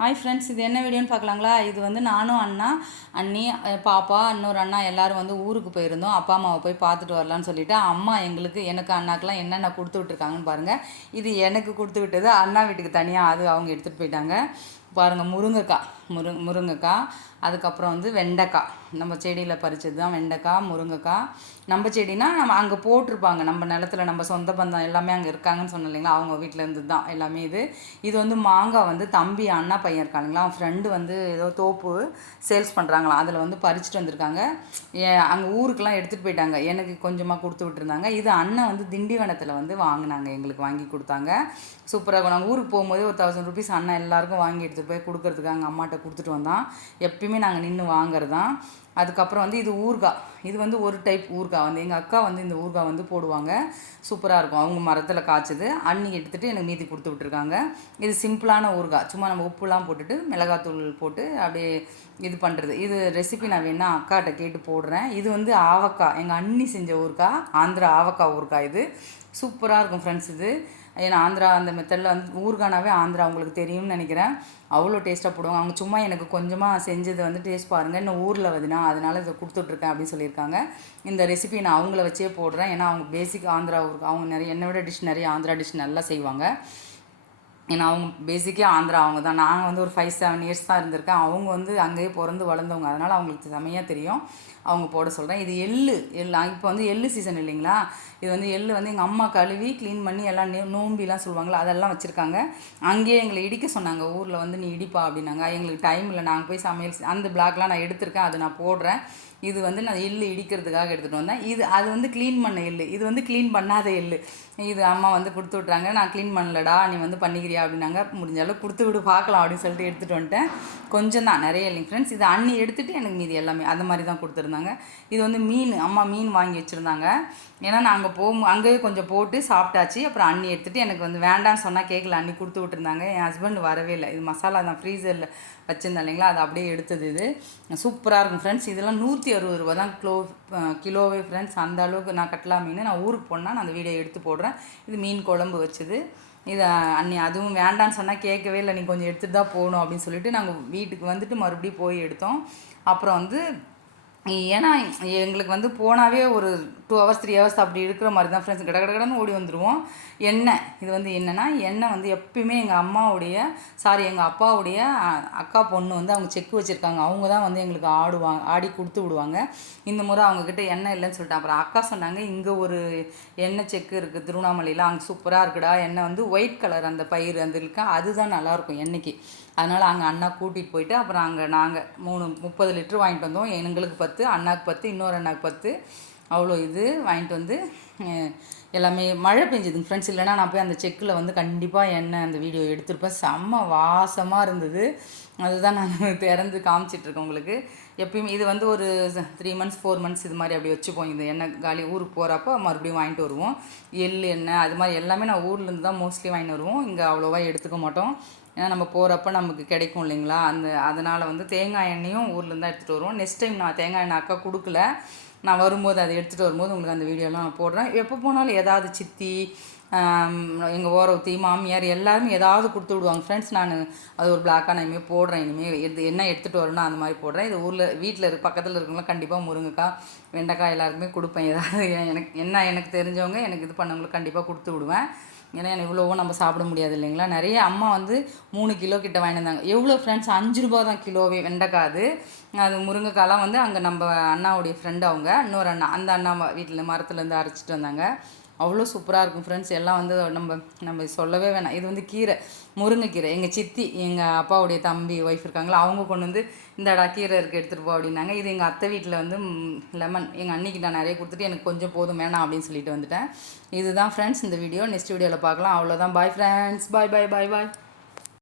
Hi friends, இது என்ன வீடியோன்னு பார்க்கலாங்களா? இது வந்து நானும் அண்ணா, அண்ணி, பாப்பா, இன்னொரு அண்ணா எல்லோரும் வந்து ஊருக்கு போயிருந்தோம். அப்பா அம்மாவை போய் பார்த்துட்டு வரலான்னு சொல்லிவிட்டு அம்மா எனக்கு அண்ணாக்கெலாம் என்னென்ன கொடுத்து விட்ருக்காங்கன்னு பாருங்கள். இது எனக்கு கொடுத்து விட்டது, அண்ணா வீட்டுக்கு தனியாக அது அவங்க எடுத்துகிட்டு போயிட்டாங்க. பாருங்கள், முருங்கைக்காய், அதுக்கப்புறம் வந்து வெண்டைக்காய், நம்ம செடியில் பறித்தது தான் வெண்டைக்காய், முருங்கைக்காய். நம்ம செடினா நம்ம அங்கே போட்டிருப்பாங்க, நம்ம நிலத்துல நம்ம சொந்த பந்தம் எல்லாமே அங்கே இருக்காங்கன்னு சொன்னோம் இல்லைங்களா, அவங்க வீட்டில் இருந்து தான் எல்லாமே. இது வந்து மாங்காய் வந்து தம்பி அண்ணா பையன் இருக்கானுங்களா, அவன் ஃப்ரெண்டு வந்து ஏதோ தோப்பு சேல்ஸ் பண்ணுறாங்களாம், அதில் வந்து பறிச்சுட்டு வந்திருக்காங்க. அங்கே ஊருக்கெலாம் எடுத்துகிட்டு போயிட்டாங்க, எனக்கு கொஞ்சமாக கொடுத்து விட்டுருந்தாங்க. இது அண்ணன் வந்து திண்டிவனத்தில் வந்து வாங்கினாங்க, எங்களுக்கு வாங்கி கொடுத்தாங்க. சூப்பராக இருக்கும். நாங்கள் ஊருக்கு போகும்போது ஒரு 1000 ருபீஸ் அண்ணன் எல்லாருக்கும் வாங்கி எடுத்துகிட்டு போய் கொடுக்குறதுக்கு அங்கே அம்மாட்ட கொடுத்துட்டு வந்தான். எப்பயுமே நாங்கள் நின்று வாங்குறது தான். அதுக்கப்புறம் வந்து இது ஊறுகாய். இது வந்து ஒரு டைப் ஊறுகாய் வந்து எங்கள் அக்கா வந்து இந்த ஊறுகாய் வந்து போடுவாங்க, சூப்பராக இருக்கும். அவங்க மரத்தில் காய்ச்சது அண்ணி எடுத்துகிட்டு எனக்கு மீதி கொடுத்து விட்ருக்காங்க. இது சிம்பிளான ஊறுகாய், சும்மா நம்ம உப்புலாம் போட்டுட்டு மிளகாத்தூள் போட்டு அப்படியே இது பண்ணுறது. இது ரெசிபி நான் வேணால் அக்காட்ட கேட்டு போடுறேன். இது வந்து ஆவக்காய், எங்கள் அண்ணி செஞ்ச ஊறுகாய், ஆந்திரா ஆவக்காய் ஊறுகாய். இது சூப்பராக இருக்கும் ஃப்ரெண்ட்ஸ். இது ஏன்னா ஆந்திரா அந்த மெத்தடில் வந்து ஊறுகானாவே ஆந்திரா உங்களுக்கு தெரியும்னு நினைக்கிறேன். அவ்வளோ டேஸ்ட்டாக போடுவாங்க. அவங்க சும்மா எனக்கு கொஞ்சமாக செஞ்சது வந்து டேஸ்ட் பாருங்கள், இன்னும் ஊரில் வந்துனா அதனால் இதை கொடுத்துட்ருக்கேன் அப்படின்னு சொல்லியிருக்காங்க. இந்த ரெசிபி நான் அவங்கள வச்சே போடுறேன். ஏன்னா அவங்க பேசிக் ஆந்திரா ஊறுகாய், அவங்க நிறைய என்னை விட நிறைய ஆந்திரா டிஷ் நல்லா செய்வாங்க. ஏன்னா அவங்க பேசிக்கே ஆந்திரா அவங்க தான். நாங்கள் வந்து ஒரு 5-7 இயர்ஸ் தான் இருந்திருக்கேன். அவங்க வந்து அங்கேயே பிறந்து வளர்ந்தவங்க, அதனால் அவங்களுக்கு செமையாக தெரியும். அவங்க போட சொல்கிறேன். இது எள்ளு இப்போ வந்து எள்ளு சீசன் இல்லைங்களா, இது வந்து எள்ளு வந்து எங்கள் அம்மா கழுவி க்ளீன் பண்ணி எல்லாம் நோம்பிலாம் சொல்லுவாங்களா அதெல்லாம் வச்சுருக்காங்க. அங்கேயே எங்களை இடிக்க சொன்னாங்க, ஊரில் வந்து நீ இடிப்பா அப்படின்னாங்க. எங்களுக்கு டைம் இல்லை, நாங்கள் போய் சமையல் அந்த பிளாக்லாம் நான் எடுத்திருக்கேன், அது நான் போடுறேன். இது வந்து நான் எள்ளு இடிக்கிறதுக்காக எடுத்துகிட்டு வந்தேன். அது வந்து க்ளீன் பண்ண எள்ளு, இது வந்து க்ளீன் பண்ணாத எள்ளு. இது அம்மா வந்து கொடுத்து விட்றாங்க. நான் க்ளீன் பண்ணலடா, நீ வந்து பண்ணிக்கிறியா அப்படின்னாங்க. முடிஞ்ச அளவு கொடுத்து விடு பார்க்கலாம் அப்படின்னு சொல்லிட்டு எடுத்துகிட்டு வந்துட்டேன். கொஞ்சம் தான், நிறைய இல்லைங்க ஃப்ரெண்ட்ஸ். இது அண்ணி எடுத்துகிட்டு எனக்கு மீதி எல்லாமே அந்த மாதிரி தான் கொடுத்துருந்தாங்க. இது வந்து அம்மா மீன் வாங்கி வச்சுருந்தாங்க. ஏன்னா நான் அங்கேயே கொஞ்சம் போட்டு சாப்பிட்டாச்சு. அப்புறம் அண்ணி எடுத்துகிட்டு எனக்கு வந்து வேண்டான்னு சொன்னால் கேட்கல, அண்ணி கொடுத்து விட்டுருந்தாங்க. என் ஹஸ்பண்ட் வரவே இல்லை. இது மசாலா தான் ஃப்ரீசரில் வச்சுருந்தேன் இல்லைங்களா, அது அப்படியே எடுத்தது. இது சூப்பராக இருக்கும் ஃப்ரெண்ட்ஸ். இதெல்லாம் 160 ரூபா தான் கிலோவே ஃப்ரெண்ட்ஸ். அந்த அளவுக்கு நான் கட்லா மீன் நான் ஊருக்கு போனால் நான் அந்த வீடியோ எடுத்து போடுறேன். இது மீன் குழம்பு வச்சுது. இது அண்ணி அதுவும் வேண்டான்னு சொன்னால் கேட்கவே இல்லை, நீ கொஞ்சம் எடுத்துகிட்டு தான் போகணும் அப்படின்னு சொல்லிட்டு நாங்கள் வீட்டுக்கு வந்துட்டு மறுபடியும் போய் எடுத்தோம். அப்புறம் வந்து ஏன்னா எங்களுக்கு வந்து போனாவே ஒரு 2 hours 3 hours அப்படி இருக்கிற மாதிரி தான் ஃப்ரெண்ட்ஸ். கடன்னு ஓடி வந்துடுவோம். எண்ணெய், இது வந்து என்னென்னா எண்ணெய் வந்து எப்பயுமே எங்கள் அப்பாவுடைய அக்கா பொண்ணு வந்து அவங்க செக்கு வச்சுருக்காங்க. அவங்க தான் வந்து எங்களுக்கு ஆடி கொடுத்து விடுவாங்க. இந்த முறை அவங்கக்கிட்ட எண்ணெய் இல்லைன்னு சொல்லிட்டாங்க. அப்புறம் அக்கா சொன்னாங்க, இங்கே ஒரு எண்ணெய் செக்கு இருக்குது திருவண்ணாமலையில், அங்கே சூப்பராக இருக்குடா. எண்ணெய் வந்து ஒயிட் கலர் அந்த பயிர் அந்த இருக்கா, அதுதான் நல்லாயிருக்கும் எண்ணெய்க்கு. அதனால் அங்கே அண்ணா கூட்டிகிட்டு போயிட்டு அப்புறம் அங்கே நாங்கள் 30 லிட்டர் வாங்கிட்டு வந்தோம். எங்களுக்கு 10, அண்ணாக்கு 10, இன்னொரு அண்ணாக்கு 10, அவ்வளோ இது வாங்கிட்டு வந்து எல்லாமே. மழை பெஞ்சுதுங்க ஃப்ரெண்ட்ஸ், இல்லைனா நான் போய் அந்த செக்கில் வந்து கண்டிப்பாக எண்ணெய் அந்த வீடியோ எடுத்திருப்பேன். செம்ம வாசமாக இருந்தது. அதுதான் நான் திறந்து காமிச்சிட்ருக்கேன் உங்களுக்கு. எப்பயுமே இது வந்து ஒரு 3 months 4 months இது மாதிரி அப்படி வச்சுப்போம். இந்த எண்ணெய் காலி ஊருக்கு போகிறப்போ மறுபடியும் வாங்கிட்டு வருவோம். எண்ணெய் அது மாதிரி எல்லாமே நான் ஊர்லேருந்து தான் மோஸ்ட்லி வாங்கிட்டு வருவோம். இங்கே அவ்வளோவா எடுத்துக்க மாட்டோம். ஏன்னா நம்ம போகிறப்ப நமக்கு கிடைக்கும் இல்லைங்களா, அதனால் வந்து தேங்காய் எண்ணெயும் ஊர்லேருந்து தான் எடுத்துகிட்டு வருவோம். நெக்ஸ்ட் டைம் நான் தேங்காய் எண்ணெய் அக்கா கொடுக்கல, நான் வரும்போது அதை எடுத்துகிட்டு வரும்போது உங்களுக்கு அந்த வீடியோலாம் நான் போடுறேன். எப்போ போனாலும் ஏதாவது சித்தி, எங்கள் ஓரவத்தி, மாமியார் எல்லாருமே ஏதாவது கொடுத்து விடுவாங்க ஃப்ரெண்ட்ஸ். நான் அது ஒரு பிளாக்காக நான் இனிமேல் போடுறேன். இனிமேல் என்ன எடுத்துகிட்டு வரணும் அந்த மாதிரி போடுறேன். இது வீட்டில் பக்கத்தில் இருக்கவங்களாம் கண்டிப்பாக முருங்கைக்காய், வெண்டைக்காய் எல்லாருக்குமே கொடுப்பேன். ஏதாவது எனக்கு தெரிஞ்சவங்க எனக்கு இது பண்ணவங்களுக்கு கண்டிப்பாக கொடுத்து விடுவேன். ஏன்னா இவ்வளோவும் நம்ம சாப்பிட முடியாது இல்லைங்களா. நிறைய அம்மா வந்து 3 கிலோ கிட்ட வாங்கிட்டு வந்தாங்க. எவ்வளோ ஃப்ரெண்ட்ஸ், 5 ரூபா தான் கிலோவே வெண்டைக்காய். அது முருங்கைக்காலாம் வந்து அங்கே நம்ம அண்ணாவுடைய ஃப்ரெண்டு, அவங்க இன்னொரு அண்ணா, அந்த அண்ணா வீட்டில் மரத்துலேருந்து அரைச்சிட்டு வந்தாங்க. அவ்வளோ சூப்பராக இருக்கும் ஃப்ரெண்ட்ஸ். எல்லாம் வந்து நம்ம சொல்லவே வேணாம். இது வந்து கீரை, முருங்கைக்கீரை. எங்கள் சித்தி, எங்கள் அப்பாவுடைய தம்பி ஒய்ஃப் இருக்காங்களா, அவங்க கொண்டு வந்து இந்தடா கீரை இருக்குது எடுத்துகிட்டு போ அப்படின்னாங்க. இது எங்கள் அத்தை வீட்டில் வந்து லெமன் எங்கள் அன்னிக்கு நான் நிறைய கொடுத்துட்டு எனக்கு கொஞ்சம் போதும் வேணாம் அப்படின்னு சொல்லிட்டு வந்துட்டேன். இதுதான் ஃப்ரெண்ட்ஸ் இந்த வீடியோ. நெக்ஸ்ட் வீடியோவில் பார்க்கலாம். அவ்வளோதான். பாய் ஃப்ரெண்ட்ஸ், பாய் பாய் பாய் பாய்.